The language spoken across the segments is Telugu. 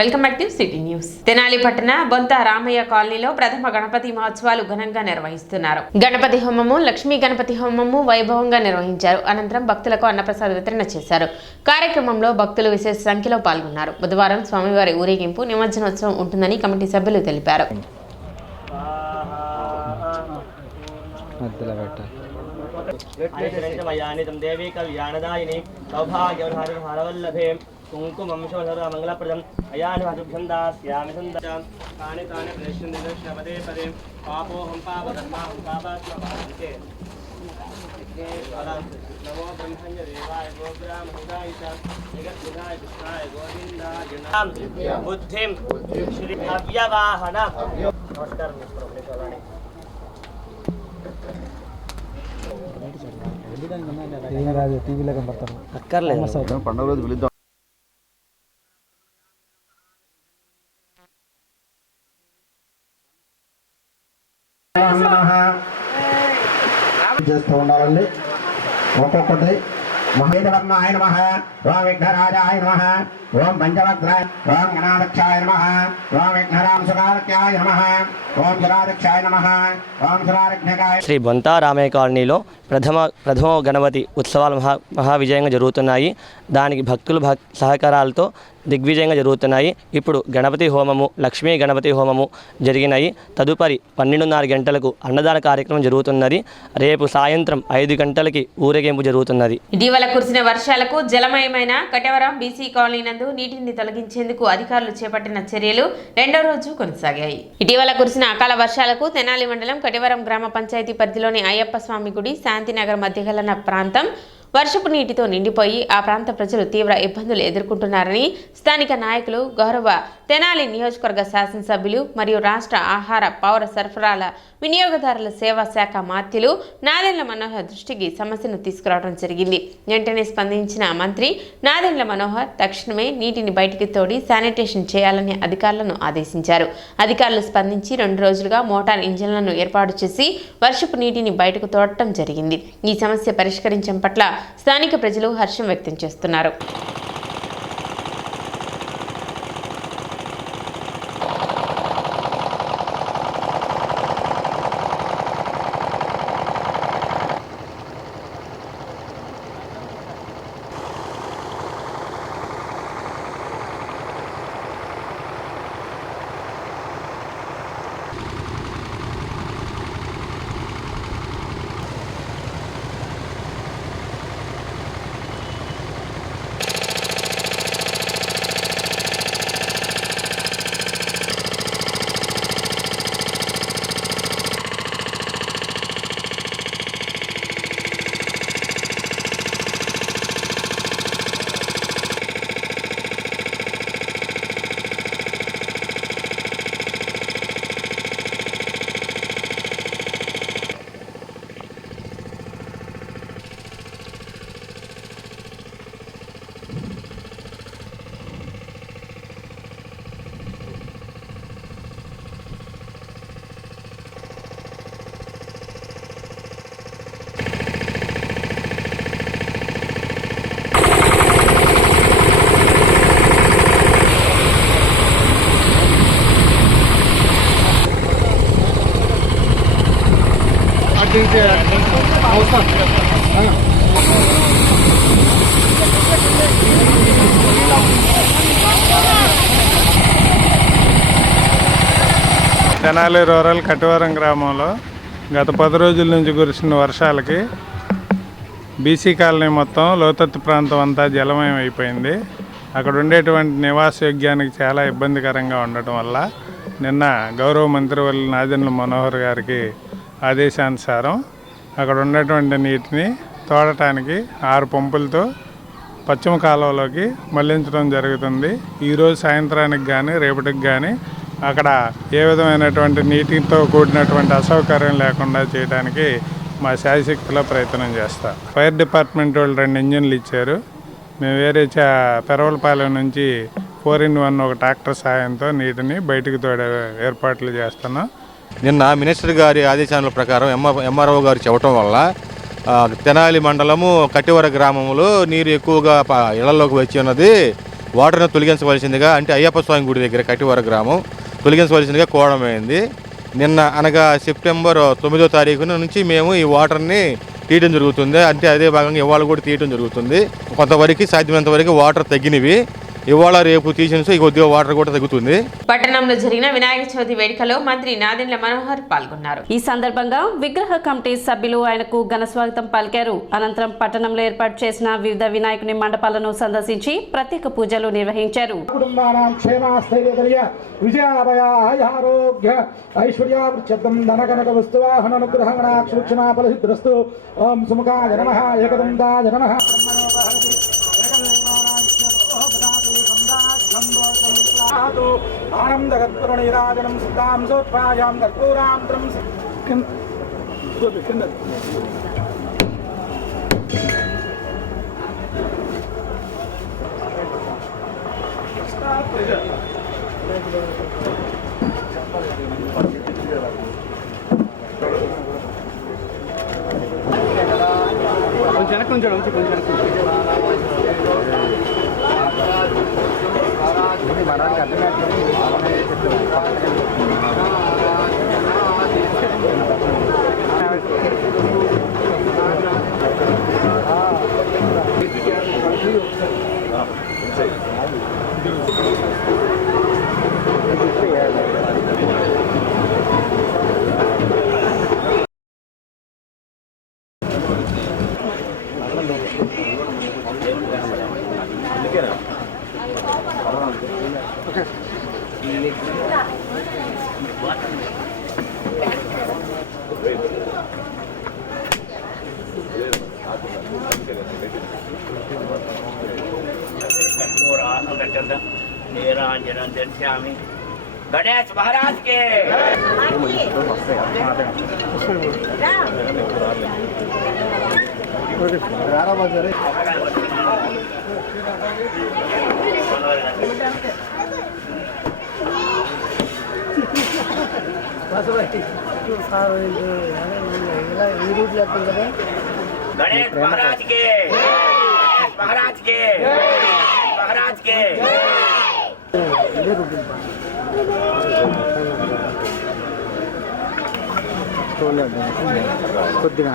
Welcome back to city news. Tenali పట్టణ బొంత రామయ్య కాలనీలో ప్రథమ గణపతి మహోత్సవాలు ఘనంగా నిర్వహిస్తున్నారు. గణపతి హోమము, లక్ష్మీ గణపతి హోమము వైభవంగా నిర్వహించారు. అనంతరం భక్తులకు అన్నప్రసాద వితరణ చేశారు. కార్యక్రమంలో భక్తులు విశేష సంఖ్యలో పాల్గొన్నారు. బుధవారం స్వామివారి ఊరేగింపు, నిమజ్జనోత్సవం ఉంటుందని కమిటీ సభ్యులు తెలిపారు. कुंकुमं मंगलप्रदम् अयानि भाजुभ्यं दास्यामि सन्दचां कानि कानि प्रदर्शन्ति पदे पदे पापोऽहं पापधर्माहं पापात्मभान्ते नमो ब्रह्मण्य देवाय गोब्राह्मणाय च जगद्विधाय कृष्णाय गोविन्दाय बुद्धिं श्री अव्यवाहन नमस्कार टीवी पंడుగ రోజు పిలుద్దాం. చేస్తూ ఉండాలండి. ఒక్కొక్కటి మహేంద్రవర్ణాయ నమః, ఓం విఘ్నరాజాయ నమః, ఓం పంచవక్త్రాయ, ఓం గణాధ్యక్షాయ నమః, ఓం విఘ్నరామ సురాధ్యాయ నమః, ఓం సురాధ్యక్షాయ నమః, ఓం సురాధ్యకాయ. శ్రీ బొంతా రామయ్య కాలనీలో ప్రథమ గణపతి ఉత్సవాలు మహావిజయంగా జరుగుతున్నాయి. దానికి భక్తులు సహకారాలతో దిగ్విజయంగా జరుగుతున్నాయి. ఇప్పుడు గణపతి హోమము, లక్ష్మీ గణపతి హోమము జరిగినాయి. తదుపరి 12:30 గంటలకు అన్నదాన కార్యక్రమం జరుగుతున్నది. రేపు సాయంత్రం 5 గంటలకి ఊరేగింపు జరుగుతున్నది. ఇటీవల కురిసిన వర్షాలకు జలమయమైన కటవరం బీసీ కాలనీ నందు నీటిని తొలగించేందుకు అధికారులు చేపట్టిన చర్యలు 2వ రోజు కొనసాగాయి. ఇటీవల కురిసిన అకాల వర్షాలకు తెనాలి మండలం కటవరం గ్రామ పంచాయతీ పరిధిలోని అయ్యప్ప స్వామి గుడి, శాంతినగర్ మధ్య గల ప్రాంతం వర్షపు నీటితో నిండిపోయి ఆ ప్రాంత ప్రజలు తీవ్ర ఇబ్బందులు ఎదుర్కొంటున్నారని స్థానిక నాయకులు, గౌరవ తెనాలి నియోజకవర్గ శాసనసభ్యులు మరియు రాష్ట్ర ఆహార పౌర సరఫరాల వినియోగదారుల సేవా శాఖ మాత్యులు నాదెండ్ల మనోహర్ దృష్టికి సమస్యను తీసుకురావడం జరిగింది. వెంటనే స్పందించిన మంత్రి నాదెండ్ల మనోహర్ తక్షణమే నీటిని బయటికి తోడి శానిటేషన్ చేయాలని అధికారులను ఆదేశించారు. అధికారులు స్పందించి 2 రోజులుగా మోటార్ ఇంజిన్లను ఏర్పాటు చేసి వర్షపు నీటిని బయటకు తోడటం జరిగింది. ఈ సమస్య పరిష్కరించడం పట్ల స్థానిక ప్రజలు హర్షం వ్యక్తం చేస్తున్నారు. తెనాలి రూరల్ కటివరం గ్రామంలో గత 10 రోజుల నుంచి కురిసిన వర్షాలకి బీసీ కాలనీ మొత్తం లోతత్తు ప్రాంతం అంతా జలమయం అయిపోయింది. అక్కడ ఉండేటువంటి నివాసయోగ్యానికి చాలా ఇబ్బందికరంగా ఉండటం వల్ల నిన్న గౌరవ మంత్రివర్యులు నాదెండ్ల మనోహర్ గారికి ఆదేశానుసారం అక్కడ ఉన్నటువంటి నీటిని తోడటానికి 6 పంపులతో పశ్చిమ కాలువలోకి మళ్లించడం జరుగుతుంది. ఈరోజు సాయంత్రానికి కానీ రేపటికి కానీ అక్కడ ఏ విధమైనటువంటి నీటితో కూడినటువంటి అసౌకర్యం లేకుండా చేయడానికి మా శాయశక్తిలో ప్రయత్నం చేస్తాం. ఫైర్ డిపార్ట్మెంట్ వాళ్ళు 2 ఇంజిన్లు ఇచ్చారు. మేము వేరే పెరవలపాలెం నుంచి 4x1 ఒక ట్రాక్టర్ సాయంతో నీటిని బయటకు తోడే ఏర్పాట్లు చేస్తున్నాం. నిన్న మినిస్టర్ గారి ఆదేశాల ప్రకారం ఎంఆర్ఓ గారు చెప్పడం వల్ల తెనాలి మండలము కటివర గ్రామంలో నీరు ఎక్కువగా ఇళ్లలోకి వచ్చి ఉన్నది. వాటర్ను తొలగించవలసిందిగా, అంటే అయ్యప్ప స్వామి గుడి దగ్గర కటివర గ్రామం తొలగించవలసిందిగా కోవడమైంది. నిన్న అనగా సెప్టెంబర్ 9వ తారీఖున నుంచి మేము ఈ వాటర్ని తీయడం జరుగుతుంది. అంటే అదే భాగంగా ఇవాళ కూడా తీయడం జరుగుతుంది. కొంతవరకు సాధ్యమైనంత వరకు వాటర్ తగ్గినవి, ఇవాళ రేపు తీసిన కొద్దిగా వాటర్ కూడా తగ్గుతుంది. పట్టణంలో జరిగిన వినాయక చవితి వేడుకలో మంత్రి నాదెండ్ల మనోహర్ పాల్గొన్నారు. ఈ సందర్భంగా విగ్రహ కమిటీ సభ్యులు ఆయనకు ఘన స్వాగతం పలికారు. అనంతరం పట్టణంలో ఏర్పాటు చేసిన వివిధ వినాయకుని మండపాలను సందర్శించి ప్రత్యేక పూజలు నిర్వహించారు. ఆనందగత్వరణీరాజనం సిద్ధాం సోత్పాయాం కర్పూరాంతరం కొంచెం వెనక్కి ఉంచాడు, కొంచెం వెనక్కి दर्शयामि। गणेश महाराज के गणेश महाराज के महाराज के महाराज के కొద్దిగా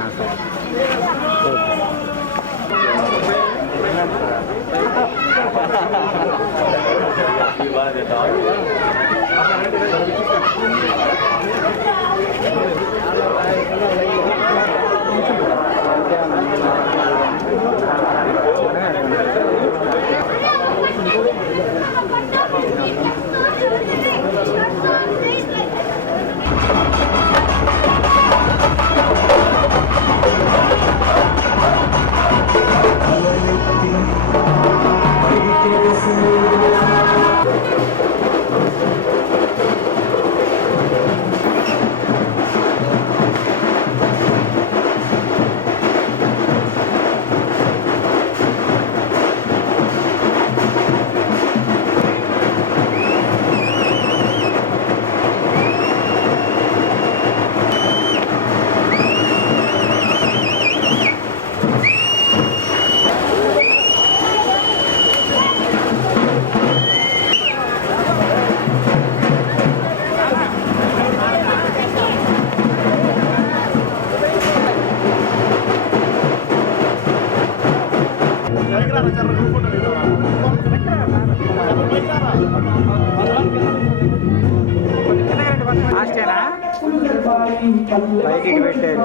బయటికి పెట్టారు.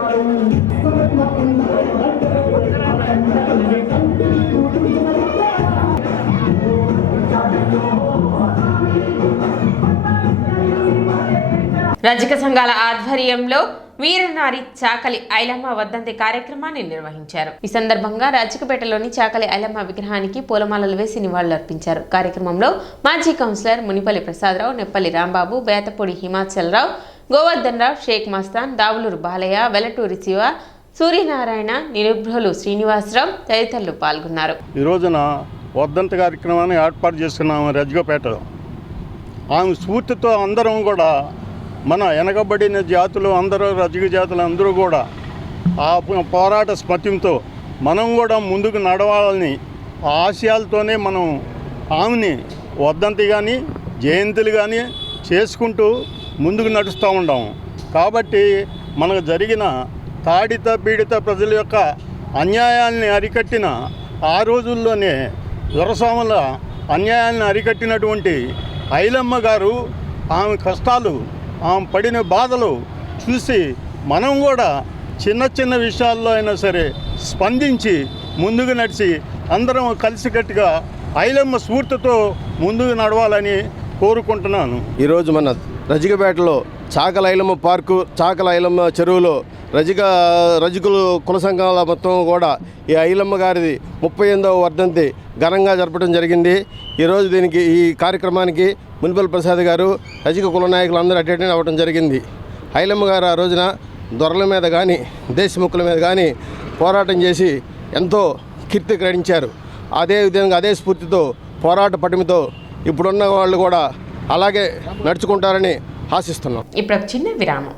రజక సంఘాల ఆధ్వర్యంలో వీరనారి చాకలి ఐలమ్మ వర్ధంతి కార్యక్రమాన్ని నిర్వహించారు. ఈ సందర్భంగా రాజకపేటలోని చాకలి ఐలమ్మ విగ్రహానికి పూలమాలలు వేసి నివాళులర్పించారు. కార్యక్రమంలో మాజీ కౌన్సిలర్ మునిపల్లి ప్రసాదరావు, నెప్పల్లి రాంబాబు, బేతపూడి హిమాచలరావు, గోవర్ధన్ రావు, షేక్ మస్తాన్, దావులూరు బాలయ్య, వెలటూరి శివ, సూర్యనారాయణ, నిరుభ్రులు శ్రీనివాసరావు తదితరులు పాల్గొన్నారు. ఈ రోజున వర్ధంతి కార్యక్రమాన్ని ఏర్పాటు చేసుకున్నాము రజకపేటలో. ఆమె స్ఫూర్తితో అందరం కూడా, మన వెనకబడిన జాతులు అందరూ, రజక జాతులు అందరూ కూడా ఆ పోరాట స్మృతితో మనం కూడా ముందుకు నడవాలని ఆ ఆశయాలతోనే మనం ఆమెని వర్ధంతి కానీ జయంతులు కానీ చేసుకుంటూ ముందుకు నడుస్తూ ఉన్నాము. కాబట్టి మనకు జరిగిన తాడిత పీడిత ప్రజల యొక్క అన్యాయాల్ని అరికట్టిన ఆ రోజుల్లోనే దొరస్వాముల అన్యాయాలను అరికట్టినటువంటి ఐలమ్మ గారు ఆమె కష్టాలు, ఆమె పడిన బాధలు చూసి మనం కూడా చిన్న చిన్న విషయాల్లో అయినా సరే స్పందించి ముందుకు నడిచి అందరం కలిసికట్టుగా ఐలమ్మ స్ఫూర్తితో ముందుకు నడవాలని కోరుకుంటున్నాను. ఈరోజు మన రజికపేటలో చాకల ఐలమ్మ పార్కు, చాకల ఐలమ్మ చెరువులో రజకులు కుల సంఘాల మొత్తం కూడా ఈ ఐలమ్మ గారిది 38వ వర్ధంతి ఘనంగా జరపడం జరిగింది. ఈరోజు ఈ కార్యక్రమానికి మునిపల్ ప్రసాద్ గారు, రజక కుల నాయకులు అందరూ అటెండ్ అవ్వడం జరిగింది. ఐలమ్మ గారు ఆ రోజున దొరల మీద కానీ దేశముఖుల మీద కానీ పోరాటం చేసి ఎంతో కీర్తి గ్రహించారు. అదేవిధంగా అదే స్ఫూర్తితో, పోరాట పటిమతో ఇప్పుడున్న వాళ్ళు కూడా అలాగే నడుచుకుంటారని ఆశిస్తున్నాం. ఇప్పుడు చిన్న విరామం.